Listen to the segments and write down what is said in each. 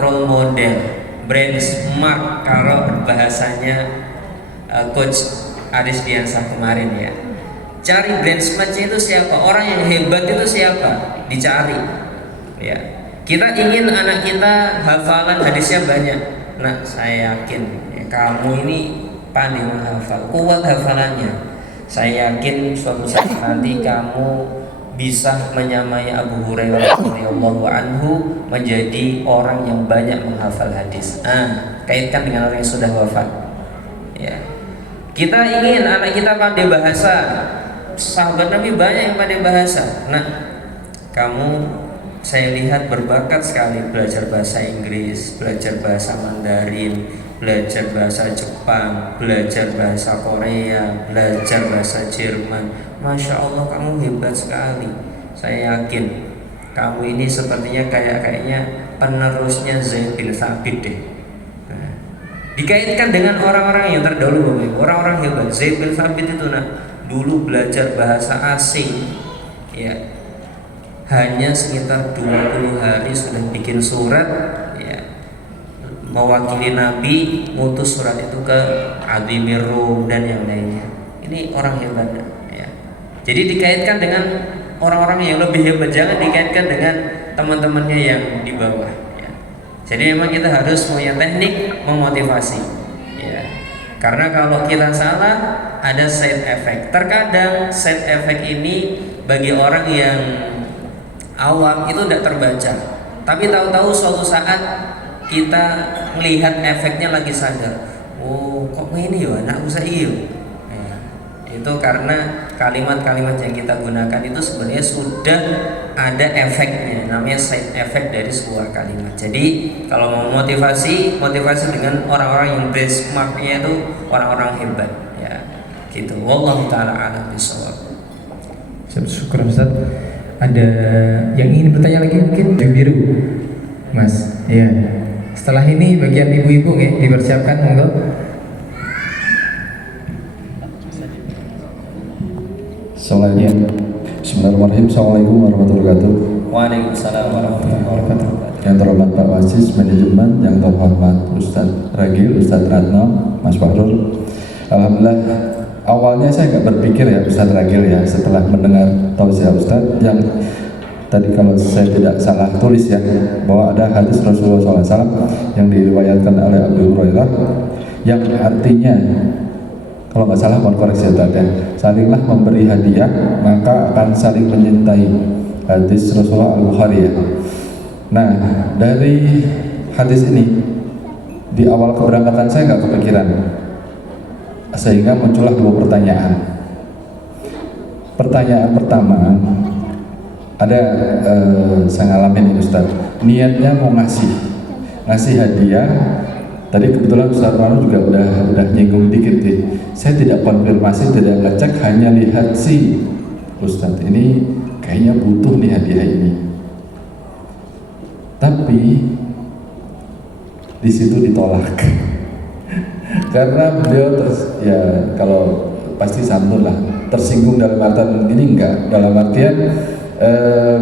role model, benchmark kalau bahasanya Coach Aris Diansah kemarin ya. Cari benchmarknya itu siapa, orang yang hebat itu siapa, dicari ya. Kita ingin anak kita hafalan hadisnya banyak. Nah, saya yakin ya, kamu ini pandai menghafal, kuat hafalannya. Saya yakin suatu saat nanti kamu bisa menyamai Abu Hurairah radhiyallahu anhu, menjadi orang yang banyak menghafal hadis. Kaitkan dengan orang yang sudah wafat ya. Kita ingin anak kita pandai bahasa. Sahabat Nabi banyak yang pandai bahasa. Nah, kamu saya lihat berbakat sekali belajar bahasa Inggris, belajar bahasa Mandarin, belajar bahasa Jepang, belajar bahasa Korea, belajar bahasa Jerman. Masya Allah, kamu hebat sekali. Saya yakin kamu ini sepertinya kayaknya penerusnya Zaid bin Thabit deh. Nah, dikaitkan dengan orang-orang yang terdahulu, orang-orang hebat. Zaid bin Thabit itu dulu belajar bahasa asing ya, hanya sekitar 20 hari sudah bikin surat ya, mewakili Nabi, ngutus surat itu ke Adimir Rum dan yang lainnya. Ini orang hebat ya. Jadi dikaitkan dengan orang-orang yang lebih hebat, jangan dikaitkan dengan teman-temannya yang di bawah ya. Jadi memang kita harus punya teknik memotivasi ya. Karena kalau kita salah, ada side effect. Terkadang side effect ini bagi orang yang awam itu tidak terbaca, tapi tahu-tahu suatu saat kita melihat efeknya lagi sadar, oh kok ini ya anak usah iyo. Itu karena kalimat-kalimat yang kita gunakan itu sebenarnya sudah ada efeknya, namanya side effect dari sebuah kalimat. Jadi kalau mau motivasi dengan orang-orang yang benchmarknya itu orang-orang hebat ya, gitu. Wallahu taala a'lam bishawab. Syukur Ustaz. Ada yang ingin bertanya lagi mungkin? Yang biru, Mas. Iya. Setelah ini bagian ibu-ibu ya dipersiapkan monggo. Bismillahirrahmanirrahim. Assalamualaikum warahmatullahi wabarakatuh. Waalaikumsalam warahmatullahi wabarakatuh. Yang terhormat Pak Wasis Manajemen, yang terhormat Ustadz Ragil, Ustadz Ratno, Mas Fahrul. Alhamdulillah, awalnya saya nggak berpikir ya Ustadz Ragil ya, setelah mendengar tausiah Ustadz yang tadi kalau saya tidak salah tulis ya, bahwa ada hadis Rasulullah SAW yang diriwayatkan oleh Abu Hurairah yang artinya, kalau nggak salah mohon koreksi ya, salinglah memberi hadiah maka akan saling menyintai. Hadis Rasulullah Al-Bukhari ya. Nah, dari hadis ini di awal keberangkatan saya nggak kepikiran, sehingga muncullah dua pertanyaan. Pertanyaan pertama, ada saya ngalamin Ustaz, niatnya mau ngasih hadiah. Tadi kebetulan Ustaz Rano juga udah nyinggung dikit nih. Saya tidak konfirmasi, tidak ngecek, hanya lihat si Ustaz ini kayaknya butuh nih hadiah ini. Tapi di situ ditolak. Karena beliau ya kalau pasti santun lah, tersinggung dalam artian ini enggak, dalam artian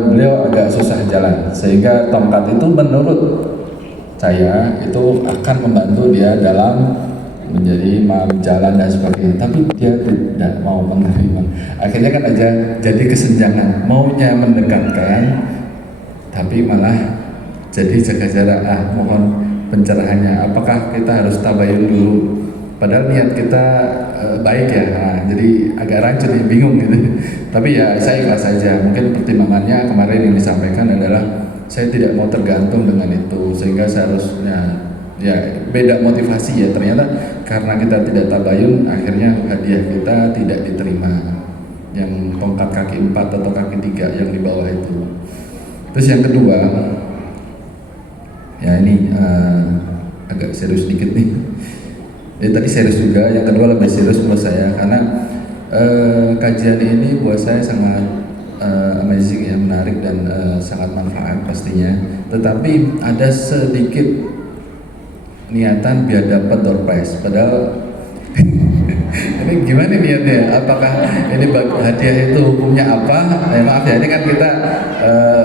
beliau agak susah jalan, sehingga tongkat itu menurut saya itu akan membantu dia dalam menjadi imam jalan dan sebagainya, tapi dia tidak mau menerima. Akhirnya kan aja jadi kesenjangan, maunya mendekatkan tapi malah jadi jaga jarak. Mohon pencerahannya, apakah kita harus tabayun dulu padahal niat kita baik ya. Jadi agak rancu nih, bingung gitu. Tapi ya saya ikhlas saja. Mungkin pertimbangannya kemarin yang disampaikan adalah saya tidak mau tergantung dengan itu, sehingga seharusnya ya beda motivasi ya. Ternyata karena kita tidak tabayun, akhirnya hadiah kita tidak diterima, yang tongkat kaki 4 atau kaki 3 yang di bawah itu. Terus yang kedua, ya ini agak serius dikit nih. Tadi serius juga, yang kedua lebih serius menurut saya, karena kajian ini buat saya sangat amazing ya, menarik dan sangat manfaat pastinya. Tetapi ada sedikit niatan biar dapat door prize, padahal Ini gimana niatnya? Apakah ini hadiah itu hukumnya apa? Maaf ya, ini kan kita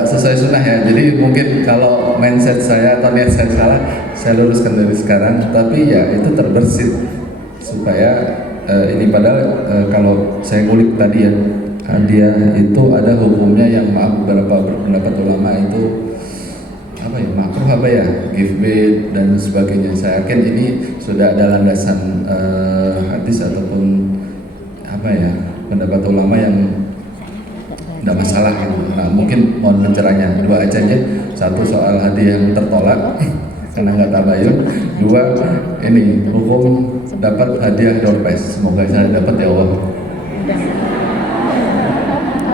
sesuai sunnah ya. Jadi mungkin kalau mindset saya atau niat saya salah, saya luruskan dari sekarang. Tapi ya itu terbersit supaya ini padahal kalau saya kulik tadi ya, hadiah itu ada hukumnya yang maaf beberapa pendapat ulama itu apa ya, makruh apa ya, giveaway dan sebagainya. Saya yakin ini sudah ada landasan hadis ataupun apa ya, pendapat ulama yang tidak masalah gitu. Nah mungkin mohon pencerahannya dua aja ya. Satu soal hadiah yang tertolak karena nggak tabayun. Dua ini hukum dapat hadiah door prize. Semoga saya dapat ya Allah.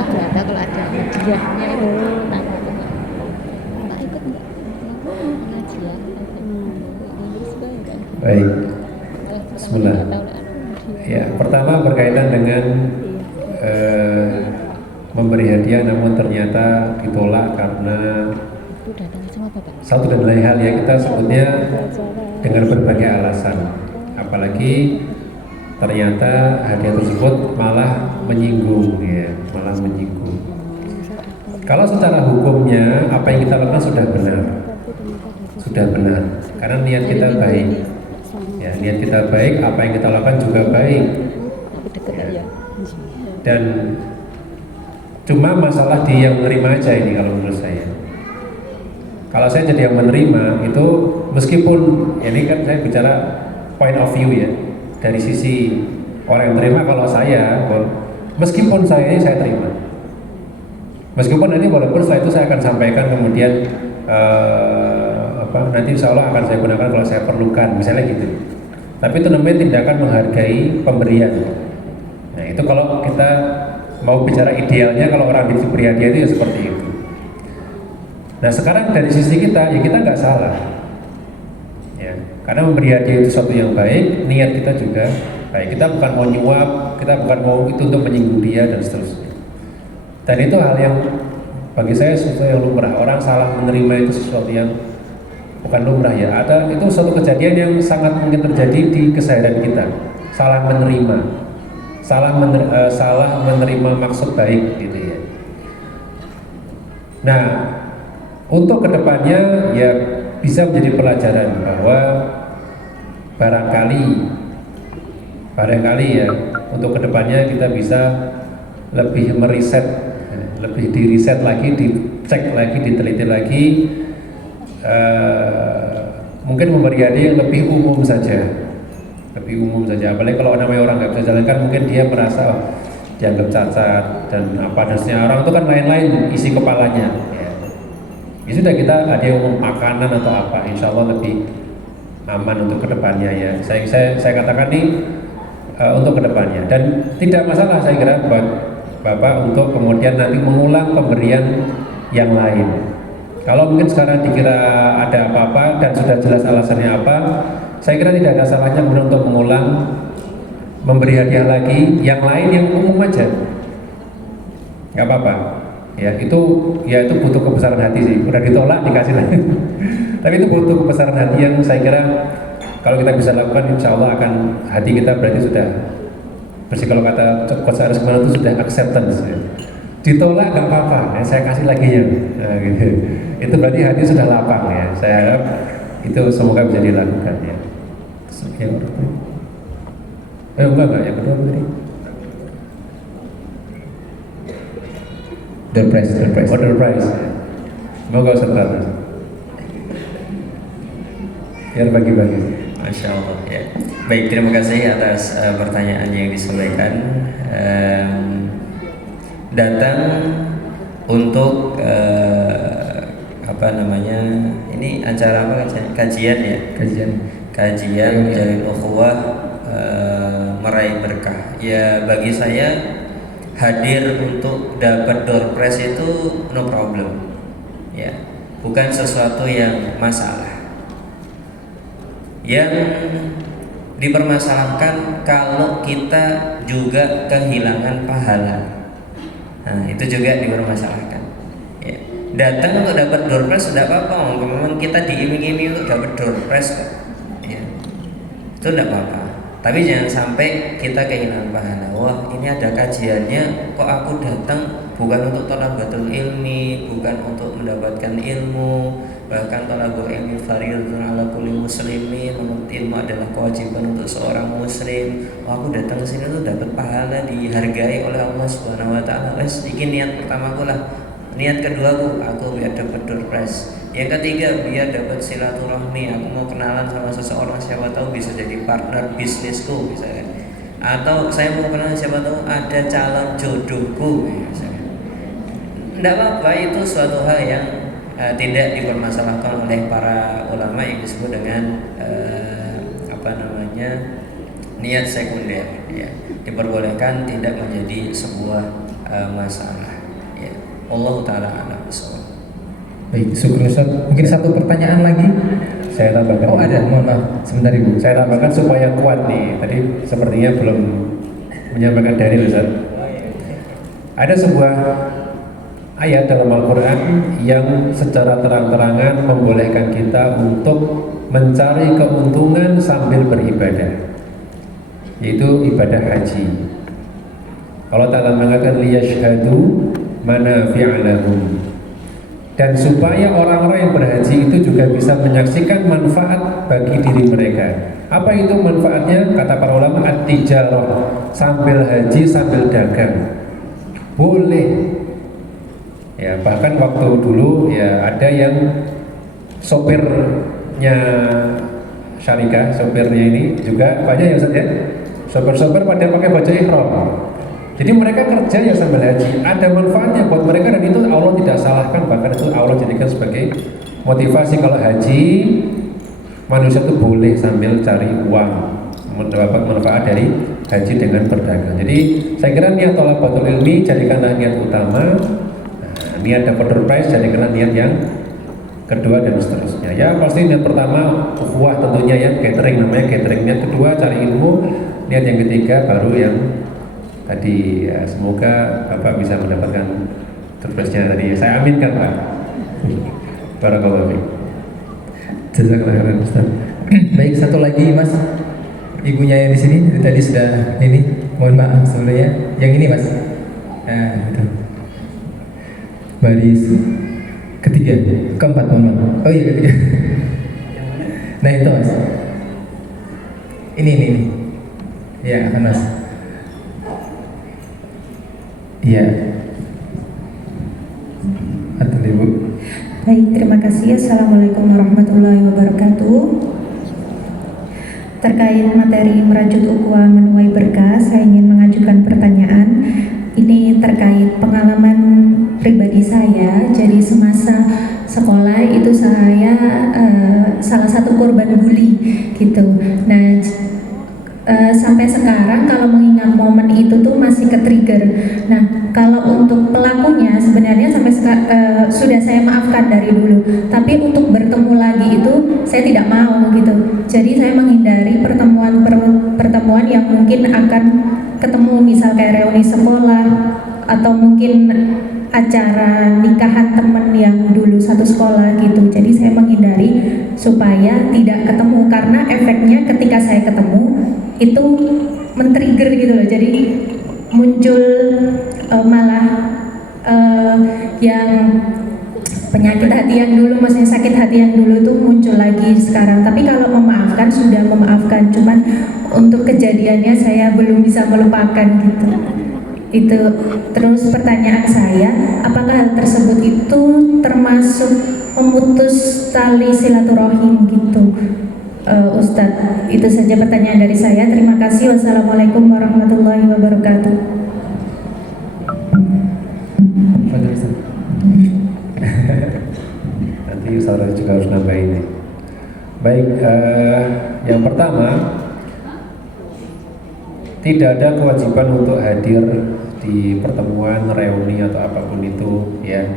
Ada kalau ada hadiahnya itu tak ikut nggak pengajian Baik. Bismillah. Ya, pertama berkaitan dengan memberi hadiah namun ternyata ditolak karena satu dan lain hal ya, kita sebutnya dengan berbagai alasan. Apalagi ternyata hadiah tersebut malah menyinggung ya, malah menyinggung. Kalau secara hukumnya apa yang kita lakukan sudah benar. Sudah benar karena niat kita baik. Ya, niat kita baik, apa yang kita lakukan juga baik. Ya. Dan cuma masalah di yang menerima aja ini kalau menurut saya. Kalau saya jadi yang menerima itu, meskipun ini kan saya bicara point of view ya, dari sisi orang yang terima. Kalau saya, meskipun saya terima, meskipun nanti walaupun setelah itu saya akan sampaikan kemudian nanti insya Allah akan saya gunakan kalau saya perlukan, misalnya gitu. Tapi itu namanya tindakan menghargai pemberian. Nah itu kalau kita mau bicara idealnya, kalau orang diberi hadiah itu ya seperti itu. Nah sekarang dari sisi kita, ya kita nggak salah, ya, karena memberi hadiah itu sesuatu yang baik, niat kita juga baik. Kita bukan mau nyuap, kita bukan mau itu untuk menyinggung dia dan seterusnya. Dan itu hal yang bagi saya sesuatu yang lumrah. Orang salah menerima itu sesuatu yang bukan lumrah ya. Ada itu suatu kejadian yang sangat mungkin terjadi di keseharian kita. Salah menerima, salah menerima maksud baik gitu ya. Nah, untuk kedepannya ya bisa menjadi pelajaran bahwa barangkali ya untuk kedepannya kita bisa lebih meriset, lebih diriset lagi, dicek lagi, diteliti lagi. Mungkin memberi hadiah yang lebih umum saja, apalagi kalau namanya orang nggak bisa jalan kan mungkin dia merasa dianggap cacat dan apa dan sebagainya. Orang itu kan lain-lain isi kepalanya ya. Ya sudah, kita hadiah umum makanan atau apa, insya Allah lebih aman untuk kedepannya ya. Saya katakan nih untuk kedepannya, dan tidak masalah saya kira buat Bapak untuk kemudian nanti mengulang pemberian yang lain. Kalau mungkin sekarang dikira ada apa-apa dan sudah jelas alasannya apa, saya kira tidak ada salahnya kemudian untuk mengulang memberi hadiah lagi yang lain yang umum aja, nggak apa-apa. Ya itu butuh kebesaran hati sih. Udah ditolak dikasih lagi. Tapi itu butuh kebesaran hati yang saya kira kalau kita bisa lakukan, insya Allah akan hati kita berarti sudah bersih. Kalau kata Coach Aris kemarin itu sudah acceptance ya. Ditolak nggak apa-apa, ya, saya kasih lagi ya. Nah, gitu. Itu berarti hati sudah lapang ya. Saya harap itu semoga bisa dilakukan ya. Enggak yang kedua tadi. Door prize. Semoga usah terlalu. Biar bagi-bagi. Masya Allah ya. Baik, terima kasih atas pertanyaan yang disampaikan. Datang untuk ini acara apa, kajian ya? Kajian Jalin Ukhuwah, meraih berkah. Ya bagi saya hadir untuk dapat door prize itu no problem. Ya, bukan sesuatu yang masalah. Yang dipermasalahkan kalau kita juga kehilangan pahala. Nah, itu juga dipermasalahkan. Ya. Datang untuk dapat door prize sudah apa-apa. Memang kita diiming-iming untuk dapat door prize, ya. Itu tidak apa-apa. Tapi jangan sampai kita kehilangan pahala. Wah, ini ada kajiannya, kok aku datang bukan untuk thalabatul ilmi, bukan untuk mendapatkan ilmu. Bahkan thalabul ilmi fardhun 'ala kulli muslimin, menuntut ilmu adalah kewajiban untuk seorang muslim. Wah, aku datang ke sini tuh dapat pahala, dihargai oleh Allah Subhanahu wa taala. Wes, iki niat pertamaku lah. Niat kedua aku biar dapat door prize. Yang ketiga, biar dapat silaturahmi. Aku mau kenalan sama seseorang, siapa tahu bisa jadi partner bisnisku misalnya. Atau saya mau kenalan, siapa tahu ada calon jodohku misalnya. Tidak apa-apa, itu suatu hal yang tidak dipermasalahkan oleh para ulama yang disebut dengan niat sekunder. Ya. Diperbolehkan, tidak menjadi sebuah masalah. Ya. Allah Ta'ala a'lam bishawab. Baik, syukur Ustaz. Mungkin satu pertanyaan lagi. Saya tambahkan. Oh ada, mohon maaf. Sebentar Ibu. Saya tambahkan supaya kuat nih. Tadi sepertinya belum menyampaikan dalil Ustaz. Ada sebuah ayat dalam Al-Quran yang secara terang-terangan membolehkan kita untuk mencari keuntungan sambil beribadah, yaitu ibadah haji. Allah Ta'ala mengatakan liyashhadu manafi'a lahum, dan supaya orang-orang yang berhaji itu juga bisa menyaksikan manfaat bagi diri mereka. Apa itu manfaatnya? Kata para ulama, at-tijarah, sambil haji sambil dagang boleh. Ya, bahkan waktu dulu ya ada yang sopirnya syarikah, sopirnya ini juga banyak ya Ustaz ya. Sopir-sopir pada pakai baju ihram. Jadi mereka kerja ya sambil haji, ada manfaatnya buat mereka, dan itu Allah tidak salahkan, bahkan itu Allah jadikan sebagai motivasi. Kalau haji, manusia itu boleh sambil cari uang, mendapat manfaat dari haji dengan berdagang. Jadi saya kira niat thalabatul ilmi jadikanlah niat utama, niat dapat door prize jadikanlah niat yang kedua, dan seterusnya. Ya pasti niat pertama ukhuwah tentunya ya, catering namanya catering. Niat kedua cari ilmu, niat yang ketiga baru yang tadi ya, semoga Bapak bisa mendapatkan door prize-nya tadi. Saya aminkan Pak. Barakallahu fiik. Jazakallah khairan Ustaz. Baik, satu lagi Mas. Ibunya yang di sini dari tadi sudah ini. Mohon maaf sebelumnya. Yang ini Mas. Nah, itu. Baris ketiga, keempat mohon maaf. Oh iya ketiga. Nah itu Mas. Ini. Ya, kan Mas. Iya. Atau Ibu. Baik, terima kasih. Assalamualaikum warahmatullahi wabarakatuh. Terkait materi merajut ukhuwah menuai berkah, saya ingin mengajukan pertanyaan. Ini terkait pengalaman pribadi saya. Jadi semasa sekolah itu saya salah satu korban bully gitu. Nah, sampai sekarang kalau mengingat momen itu tuh masih ke-trigger. Nah, kalau untuk pelakunya sebenarnya sampai sudah saya maafkan dari dulu. Tapi untuk bertemu lagi itu saya tidak mau gitu. Jadi saya menghindari pertemuan yang mungkin akan ketemu, misal kayak reuni sekolah atau mungkin acara nikahan teman yang dulu satu sekolah gitu. Jadi saya menghindari supaya tidak ketemu, karena efeknya ketika saya ketemu itu men-trigger gitu loh. Jadi muncul malah yang penyakit hati yang dulu, maksudnya sakit hati yang dulu tuh muncul lagi sekarang. Tapi kalau memaafkan sudah memaafkan, cuman untuk kejadiannya saya belum bisa melupakan gitu. Itu. Terus pertanyaan saya, apakah hal tersebut itu termasuk memutus tali silaturahim gitu, Ustadz? Itu saja pertanyaan dari saya. Terima kasih. Wassalamualaikum warahmatullahi wabarakatuh. Nanti saudara juga harus nambahin nih. Baik, yang pertama, tidak ada kewajiban untuk hadir di pertemuan, reuni atau apapun itu ya,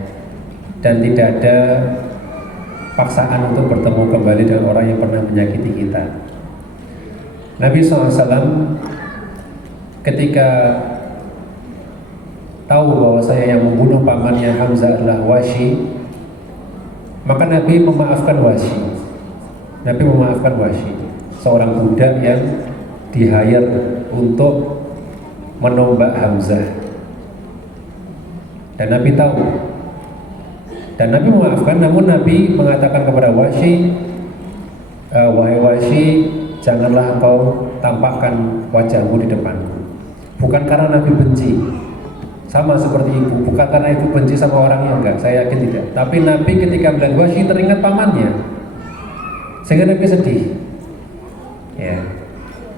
dan tidak ada paksaan untuk bertemu kembali dengan orang yang pernah menyakiti kita. Nabi SAW ketika tahu bahwa saya yang membunuh pamannya Hamzah adalah Wasyi, maka Nabi memaafkan Wasyi. Nabi memaafkan Wasyi, seorang budak yang di-hire untuk menombak Hamzah. Dan Nabi tahu. Dan Nabi memaafkan, namun Nabi mengatakan kepada Wahsy, wahai Wahsy, janganlah engkau tampakkan wajahmu di depanku. Bukan karena Nabi benci, sama seperti ibu, bukan karena ibu benci sama orangnya, enggak, saya yakin tidak. Tapi Nabi ketika melihat Wahsy teringat pamannya, sehingga Nabi sedih. Ya,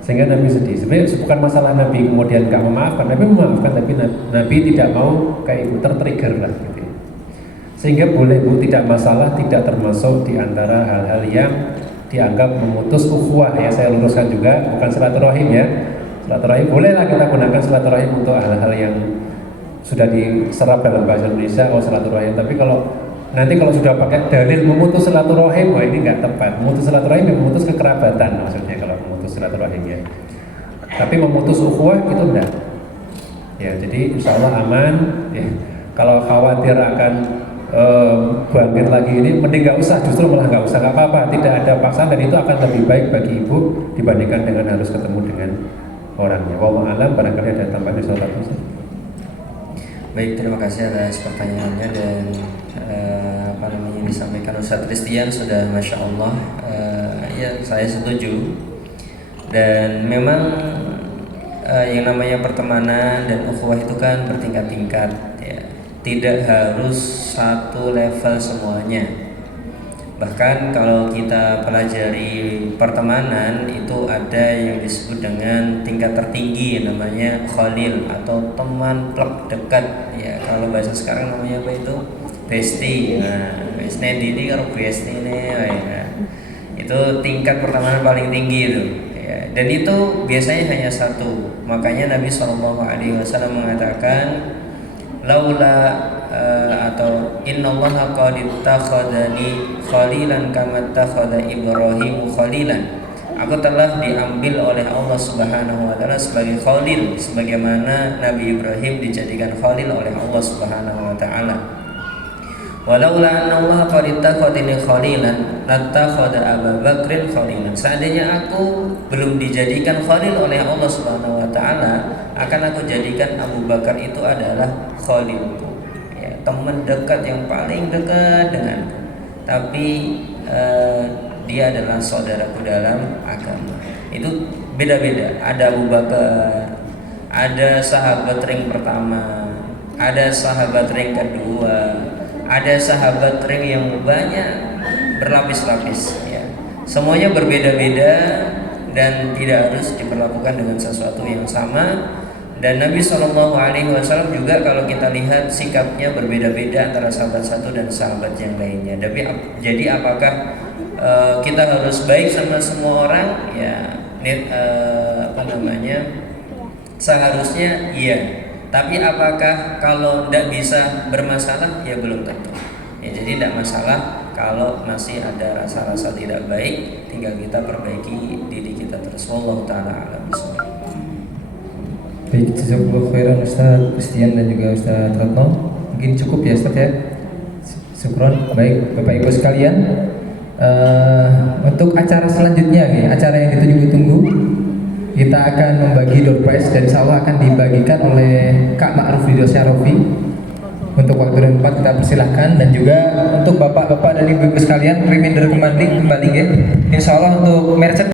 sehingga Nabi sedih. Sebenarnya bukan masalah Nabi kemudian gak memaafkan, Nabi memaafkan, tapi Nabi tidak mau kayak ibu, tertrigger lah gitu. Sehingga boleh Bu, tidak masalah, tidak termasuk di antara hal-hal yang dianggap memutus ukhuwah ya. Saya luruskan juga, bukan silaturahim ya. Silaturahim bolehlah kita gunakan silaturahim untuk hal-hal yang sudah diserap dalam bahasa Indonesia, oh silaturahim. Tapi kalau nanti kalau sudah pakai dalil memutus silaturahim, wah ini nggak tepat. Memutus silaturahim yang memutus kekerabatan maksudnya kalau memutus silaturahim ya. Tapi memutus ukhuwah itu enggak. Ya, jadi insya Allah aman ya. Kalau khawatir akan bangkit lagi ini, mending nggak usah, justru malah nggak usah, nggak apa-apa, tidak ada paksaan, dan itu akan lebih baik bagi ibu dibandingkan dengan harus ketemu dengan orangnya. Wallahu a'lam, barangkali ada tambahan di soal itu. Baik, terima kasih atas pertanyaannya dan apa namanya disampaikan Ustadz Christian sudah masya Allah. Ya saya setuju, dan memang yang namanya pertemanan dan ukhuwah itu kan bertingkat-tingkat ya. Tidak harus satu level semuanya. Bahkan kalau kita pelajari pertemanan itu ada yang disebut dengan tingkat tertinggi, namanya khalil atau teman plek dekat ya. Kalau bahasa sekarang namanya apa itu? Bestie. Nah, bestie ini kalau bestie ini ya. Itu tingkat pertemanan paling tinggi itu ya. Dan itu biasanya hanya satu. Makanya Nabi SAW mengatakan laula atau innallaha qad ittakhadani khalilan kama ittakhadha Ibrahim khalilan. Aku telah diambil oleh Allah Subhanahu wa taala sebagai khalil sebagaimana Nabi Ibrahim dijadikan khalil oleh Allah Subhanahu wa taala. Walaula annallaha qad ittakhadani khalilan lattakhadha Abu Bakrin khalilan. Seandainya aku belum dijadikan khalil oleh Allah Subhanahu wa taala, akan aku jadikan Abu Bakar itu adalah khalilku. Ya, teman dekat yang paling dekat denganku. Tapi dia adalah saudaraku dalam agama. Itu beda-beda. Ada Abu Bakar, ada sahabat ring pertama, ada sahabat ring kedua, ada sahabat ring yang banyak berlapis-lapis ya. Semuanya berbeda-beda dan tidak harus diperlakukan dengan sesuatu yang sama. Dan Nabi SAW juga kalau kita lihat sikapnya berbeda-beda antara sahabat satu dan sahabat yang lainnya. Jadi apakah kita harus baik sama semua orang? Ya, seharusnya iya. Tapi apakah kalau tidak bisa bermasalah? Ya belum tentu. Ya, jadi tidak masalah kalau masih ada rasa-rasa tidak baik, tinggal kita perbaiki diri kita terus. Wallahu taala a'lam bishawab. Baik, jazakallahu khairan Ustaz Christian dan juga Ustaz Ratno. Mungkin cukup ya Ustaz ya. Syukron. Baik Bapak Ibu sekalian, untuk acara selanjutnya nih, acara yang ditunggu-tunggu, kita akan membagi door prize dan insya Allah akan dibagikan oleh Kak Ma'ruf Ridho Syarofi. Untuk waktu dan tempat kita persilahkan, dan juga untuk bapak-bapak dan ibu-ibu sekalian reminder kembali ya. Insya Allah untuk merchant